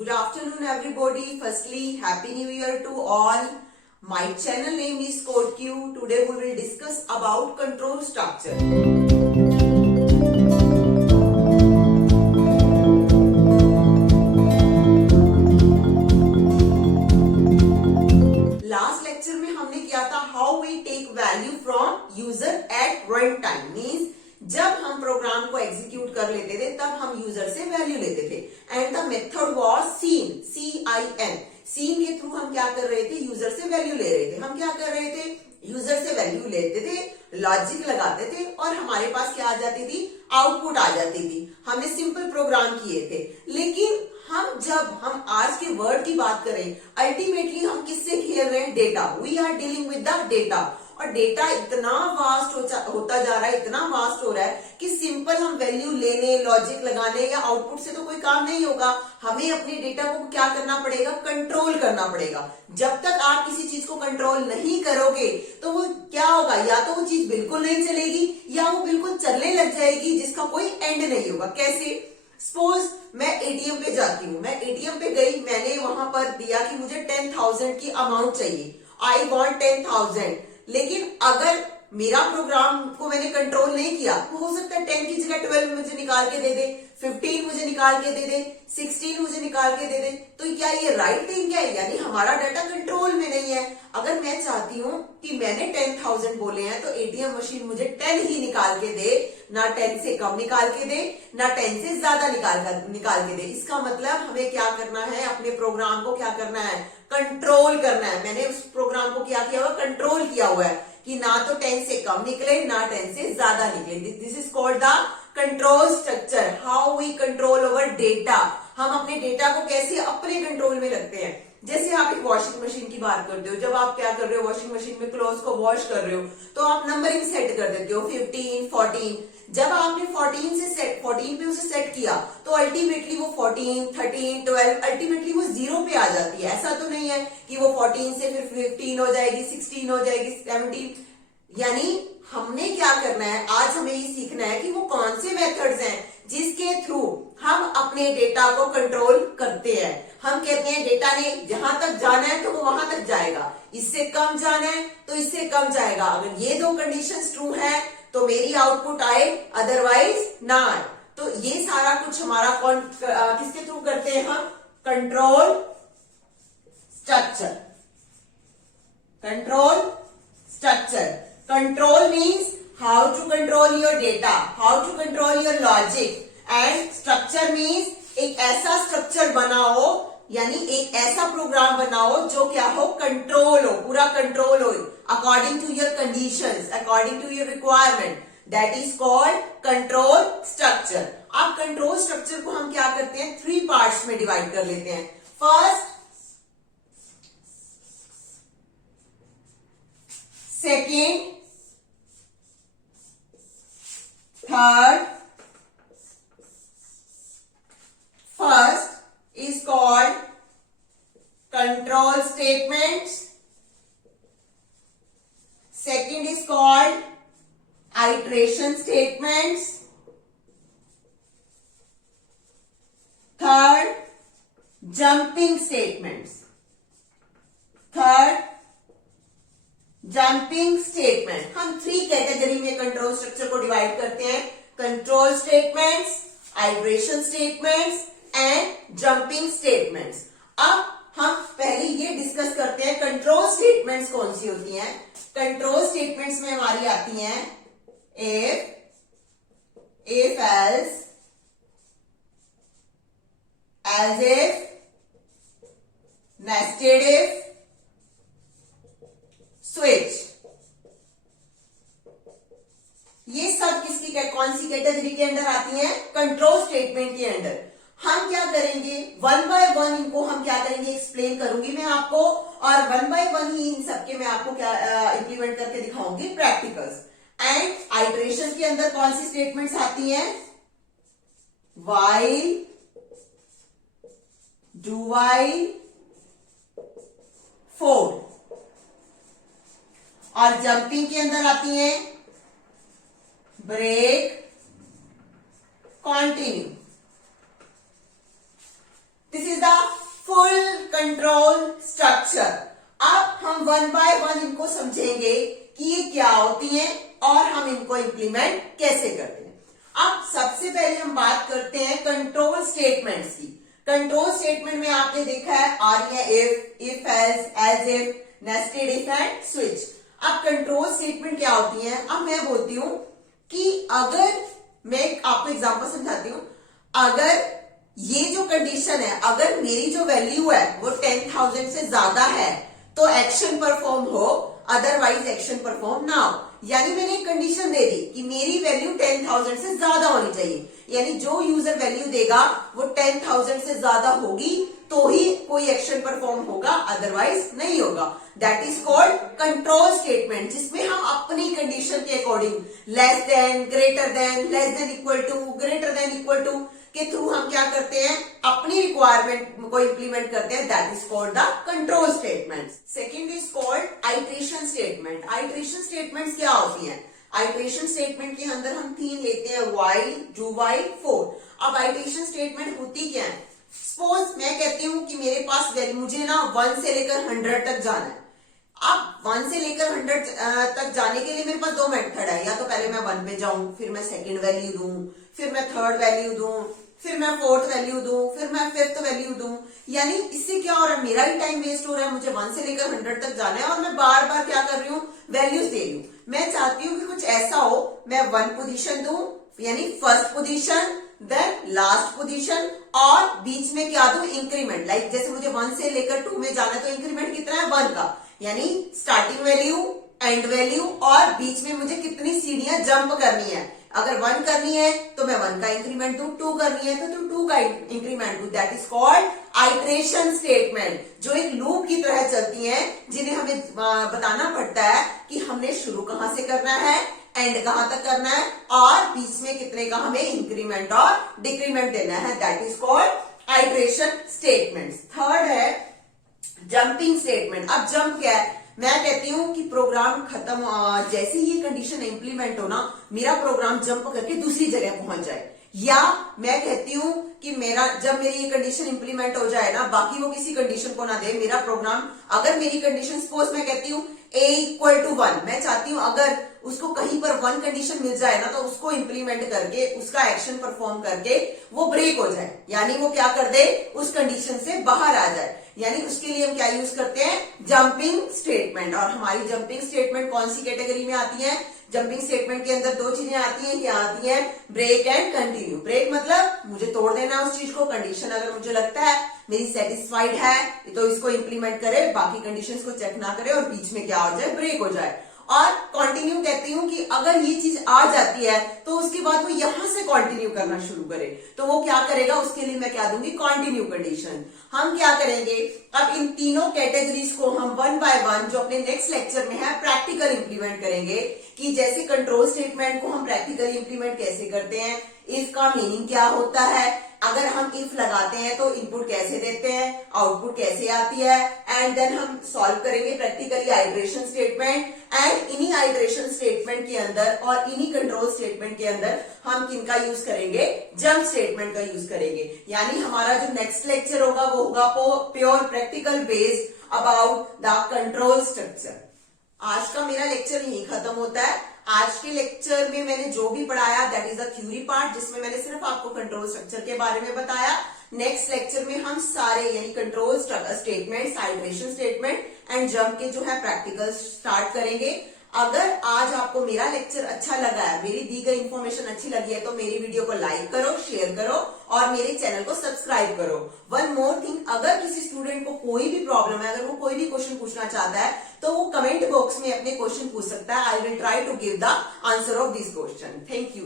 Good afternoon, everybody. Firstly, Happy New Year to all. My channel name is CodeQ. Today we will discuss about control structure. Last lecture में हमने किया था how we take value from user at run time. Means जब हम programme को execute कर लेते थे तब हम यूजर से वैल्यू लेते थे and the method was scene CIN. Scene के थ्रू हम क्या कर रहे थे, यूजर से वैल्यू ले रहे थे. हम क्या कर रहे थे, यूजर से वैल्यू लेते थे, लॉजिक लगाते थे और हमारे पास क्या आ जाती थी, आउटपुट आ जाती थी. हमने सिंपल प्रोग्राम किए थे. लेकिन जब हम आज के वर्ड की बात करें, अल्टीमेटली हम किससे खेल रहे हैं, data. We are dealing with the data. और डेटा इतना वास्ट होता जा रहा है, इतना वास्ट हो रहा है कि सिंपल हम वैल्यू लेने, लॉजिक लगाने या आउटपुट से तो कोई काम नहीं होगा. हमें अपने डेटा को क्या करना पड़ेगा, कंट्रोल करना पड़ेगा. जब तक आप किसी चीज को कंट्रोल नहीं करोगे तो वो क्या होगा, या तो वो चीज बिल्कुल नहीं चलेगी या वो बिल्कुल चलने लग जाएगी जिसका कोई एंड नहीं होगा. कैसे, सपोज मैं एटीएम पे जाती हूँ, मैं एटीएम पे गई, मैंने वहां पर दिया कि मुझे 10,000 की अमाउंट चाहिए, आई वॉन्ट 10,000. लेकिन अगर मेरा प्रोग्राम को मैंने कंट्रोल नहीं किया तो हो सकता है 10 की जगह 12 मुझे निकाल के दे दे, 15 मुझे निकाल के दे दे, 16 मुझे निकाल के दे दे. तो क्या ये राइट थिंग क्या है, यानी हमारा डाटा कंट्रोल में नहीं है. अगर मैं चाहती हूँ कि मैंने 10,000 बोले हैं तो एटीएम मशीन मुझे 10 ही निकाल के दे, ना 10 से कम निकाल के दे, ना 10 से ज्यादा निकाल के दे. इसका मतलब हमें क्या करना है, अपने प्रोग्राम को क्या करना है, कंट्रोल करना है. मैंने उस प्रोग्राम को क्या किया हुआ, कंट्रोल किया हुआ है कि ना तो 10 से कम निकले ना 10 से ज्यादा निकले. This is called the control structure. How we control over data. हम अपने डेटा को कैसे अपने कंट्रोल में रखते हैं. जैसे आप एक वॉशिंग मशीन की बात करते हो, जब आप क्या कर रहे हो, वॉशिंग मशीन में क्लोथ को वॉश कर रहे हो तो आप नंबरिंग सेट कर देते हो 15, 14. जब आपने 14 पे उसे सेट किया तो अल्टीमेटली वो 14, 13, 12 अल्टीमेटली वो 0 पे आ जाती है. ऐसा तो नहीं है कि वो 14 से फिर 15 हो जाएगी, 16 हो जाएगी, 17. यानी हमने क्या करना है, आज हमें ये सीखना है कि वो कौन से मेथड्स हैं जिसके थ्रू हम अपने डेटा को कंट्रोल करते हैं. हम कहते हैं डेटा ने जहां तक जाना है तो वो वहां तक जाएगा, इससे कम जाना है तो इससे कम जाएगा. अगर ये दो कंडीशंस ट्रू है तो मेरी आउटपुट आए, अदरवाइज ना आए. तो ये सारा कुछ हमारा किसके थ्रू करते हैं, हम control structure. Control structure. Control means how to control your data, how to control your logic, and structure means एक ऐसा स्ट्रक्चर बनाओ, यानी एक ऐसा प्रोग्राम बनाओ जो क्या हो, कंट्रोल हो, पूरा कंट्रोल हो, according to your conditions, according to your requirement. That is called control structure. अब कंट्रोल स्ट्रक्चर को हम क्या करते हैं, 3 पार्ट्स में डिवाइड कर लेते हैं. First, second, third. First is called control statements. Second is called iteration statements. Third, jumping statements. Third, jumping statement. हम 3 कैटेगरी में कंट्रोल स्ट्रक्चर को डिवाइड करते हैं, control statements, iteration statements and jumping statements. अब हम पहले ये डिस्कस करते हैं कंट्रोल स्टेटमेंट्स कौन सी होती हैं. कंट्रोल स्टेटमेंट्स में हमारी आती हैं if else, as if, nested if, switch. ये सब किसकी कौन सी कैटेगरी के अंडर आती हैं, कंट्रोल स्टेटमेंट के अंडर. हम क्या करेंगे, 1 बाय 1 इनको हम क्या करेंगे, एक्सप्लेन करूंगी मैं आपको, और 1 बाय 1 ही इन सबके मैं आपको क्या इंप्लीमेंट करके दिखाऊंगी, प्रैक्टिकल्स. एंड आइटरेशन के अंदर कौन सी स्टेटमेंट्स आती हैं, व्हाइल, डू व्हाइल, फोर. और जंपिंग के अंदर आती हैं break, continue. This is the control structure. अब हम वन बाय वन इनको समझेंगे कि ये क्या होती हैं और हम इनको इंप्लीमेंट कैसे करते हैं। अब सबसे पहले हम बात करते हैं कंट्रोल स्टेटमेंट्स की। कंट्रोल स्टेटमेंट में आपने देखा है आर या if else if, nested if and switch. अब कंट्रोल स्टेटमेंट क्या होती है? अब मैं बोलती हूं कि अगर मैं आपको एग्जांपल समझाती हूं, अगर ये जो कंडीशन है, अगर मेरी जो वैल्यू है वो 10,000 से ज्यादा है तो एक्शन परफॉर्म हो, अदरवाइज एक्शन परफॉर्म ना हो। यानी मैंने एक कंडीशन दे दी कि मेरी वैल्यू 10,000 से ज्यादा होनी चाहिए, यानी जो यूजर वैल्यू देगा वो 10,000 से ज्यादा होगी तो ही कोई एक्शन परफॉर्म होगा, अदरवाइज नहीं होगा। That is called control statement, जिसमें हम अपनी कंडीशन के according less than, greater than, less than equal to, greater than equal to के थ्रू हम क्या करते हैं, अपनी रिक्वायरमेंट को इंप्लीमेंट करते हैं। That is called the control statement. Second is called iteration statement. Iteration statement क्या होती है? आइट्रेशन स्टेटमेंट के अंदर हम 3 लेते हैं, व्हाइल, डू व्हाइल, फॉर। अब आइट्रेशन स्टेटमेंट होती क्या है? सपोज मैं कहती हूं कि मेरे पास मुझे ना 1 से लेकर 100 तक जाना है। अब 1 से लेकर 100 तक जाने के लिए मेरे पास 2 मेथड है, या तो पहले मैं 1 पे जाऊं, फिर मैं सेकंड वैल्यू दूं, फिर मैं थर्ड वैल्यू दूं, फिर मैं फोर्थ वैल्यू दूं, फिर मैं फिफ्थ वैल्यू दूं। यानी इससे क्या हो रहा है, मेरा ही टाइम वेस्ट हो रहा है। मुझे 1 से लेकर 100 तक जाना है और मैं बार बार क्या कर रही हूँ, वैल्यूज दे रही हूँ। मैं चाहती हूँ कि कुछ ऐसा हो, मैं 1 पोजीशन दूं, यानी first position, then last position, और बीच में क्या दूं, इंक्रीमेंट। लाइक जैसे मुझे 1 से लेकर 2 में जाना है तो इंक्रीमेंट कितना है, 1 का, यानी स्टार्टिंग वैल्यू, एंड वैल्यू, और बीच में मुझे कितनी सीढ़ियां जंप करनी है। अगर 1 करनी है तो मैं 1 का इंक्रीमेंट दूं, 2 करनी है तो 2 का इंक्रीमेंट दूं। That is called iteration statement, जो एक लूप की तरह चलती है, जिन्हें हमें बताना पड़ता है कि हमने शुरू कहां से करना है, एंड कहां तक करना है, और बीच में कितने का हमें इंक्रीमेंट और डिक्रीमेंट देना है। That is called iteration statement. Third है जंपिंग स्टेटमेंट। अब जंप क्या है? मैं कहती हूं कि प्रोग्राम खत्म, जैसे ही ये कंडीशन इंप्लीमेंट हो ना, मेरा प्रोग्राम जंप करके दूसरी जगह पहुंच जाए। या मैं कहती हूं कि जब मेरी ये कंडीशन इंप्लीमेंट हो जाए ना, बाकी वो किसी कंडीशन को ना दे, मेरा प्रोग्राम, अगर मेरी कंडीशन सपोज मैं कहती हूं a इक्वल टू 1, मैं चाहती हूं अगर उसको कहीं पर 1 कंडीशन मिल जाए ना तो उसको इंप्लीमेंट करके, उसका एक्शन परफॉर्म करके वो ब्रेक हो जाए, यानी वो क्या कर दे, उस कंडीशन से बाहर आ जाए। यानी उसके लिए हम क्या यूज करते हैं, जंपिंग स्टेटमेंट। और हमारी जंपिंग स्टेटमेंट कौन सी कैटेगरी में आती है? जंपिंग स्टेटमेंट के अंदर 2 चीजें आती हैं, क्या आती है, ब्रेक एंड कंटिन्यू। ब्रेक मतलब मुझे तोड़ देना है उस चीज को, कंडीशन अगर मुझे लगता है मेरी सेटिस्फाइड है तो इसको इंप्लीमेंट करे, बाकी कंडीशंस को चेक ना करे और बीच में क्या हो जाए, ब्रेक हो जाए। और कंटिन्यू कहती हूं कि अगर ये चीज आ जाती है तो उसके बाद वो यहां से कंटिन्यू करना शुरू करे, तो वो क्या करेगा, उसके लिए मैं क्या दूंगी, कंटिन्यू कंडीशन। हम क्या करेंगे, अब इन तीनों कैटेगरीज को हम 1 बाय 1 जो अपने नेक्स्ट लेक्चर में है प्रैक्टिकल इंप्लीमेंट करेंगे, कि जैसे कंट्रोल स्टेटमेंट को हम प्रैक्टिकली इंप्लीमेंट कैसे करते हैं, इफ का मीनिंग क्या होता है, अगर हम इफ लगाते हैं तो इनपुट कैसे देते हैं, आउटपुट कैसे आती है, एंड देन हम सॉल्व करेंगे प्रैक्टिकली आइट्रेशन स्टेटमेंट। एंड इन्हीं आइट्रेशन स्टेटमेंट के अंदर और इन्हीं कंट्रोल स्टेटमेंट के अंदर हम किनका यूज करेंगे, जंप स्टेटमेंट का यूज करेंगे। यानी हमारा जो नेक्स्ट लेक्चर होगा वो होगा pure practical based about the control structure. आज का मेरा लेक्चर यही खत्म होता है। आज के लेक्चर में मैंने जो भी पढ़ाया that is the theory part, जिसमें मैंने सिर्फ आपको कंट्रोल स्ट्रक्चर के बारे में बताया। नेक्स्ट लेक्चर में हम सारे यानी control statement, iteration statement and jump के जो है प्रैक्टिकल स्टार्ट करेंगे। अगर आज आपको मेरा लेक्चर अच्छा लगा है, मेरी दी गई इन्फॉर्मेशन अच्छी लगी है, तो मेरी वीडियो को लाइक करो, शेयर करो और मेरे चैनल को सब्सक्राइब करो। वन मोर थिंग, अगर किसी स्टूडेंट को कोई भी प्रॉब्लम है, अगर वो कोई भी क्वेश्चन पूछना चाहता है तो वो कमेंट बॉक्स में अपने क्वेश्चन पूछ सकता है। I will try to give the answer of this question. Thank you.